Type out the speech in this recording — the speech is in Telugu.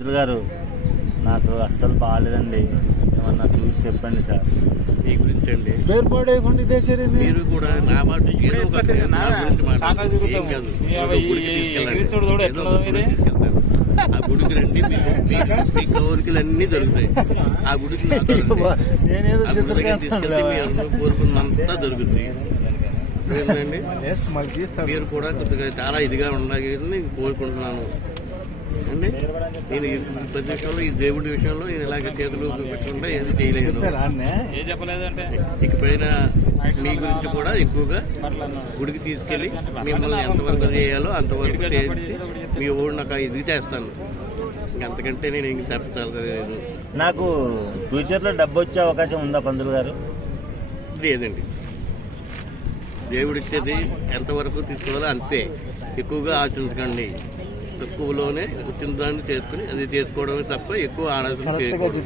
మంత్రులు గారు నాకు అస్సలు బాగాలేదండి, ఏమన్నా చూసి చెప్పండి సార్. మీ గురించి అండి వేర్పాడేయకుండా ఇదే సరైంది. మీరు కూడా నా మాట ఏదో ఒక నా గురించి మాట్లాడండి. ఏం కాదు, గుడికి తీసుకెళ్ళండి. ఏదో ఒక గుడికి తీసుకెళ్తాను. ఆ గుడికి రండి, మీ కోరికలన్నీ దొరుకుతాయి. ఆ గుడికి నాతో రండి. నేనేదో ఆ గుడికి తీసుకెళ్తే మీ అందరూ కోరుకున్నంతా దొరుకుతుంది. ఏంటండి, మీరు కూడా కొద్దిగా చాలా ఇదిగా ఉండాలని నేను కోరుకుంటున్నాను అండి. నేను ప్రతి విషయంలో, ఈ దేవుడి విషయంలో నేను ఇలాగ చేతులు పెట్టకుండా ఏది చేయలేదు. ఇకపైన మీ గురించి కూడా ఎక్కువగా గుడికి తీసుకెళ్ళి మిమ్మల్ని ఎంతవరకు చేయాలో అంతవరకు చేయించి మీ ఊరు నాకు ఇది చేస్తాను. అంతకంటే నేను ఇంక చెప్పలేదు. నాకు ఫ్యూచర్లో డబ్బు వచ్చే అవకాశం ఉందా పంతులు గారు? లేదండి, దేవుడిచ్చేది ఎంతవరకు తీసుకోవాలో అంతే. ఎక్కువగా ఆలోచించకండి. తక్కువలోనే వచ్చిన దాన్ని చేసుకుని అది చేసుకోవడమే తప్ప ఎక్కువ ఆలోచన చేసుకోవడం.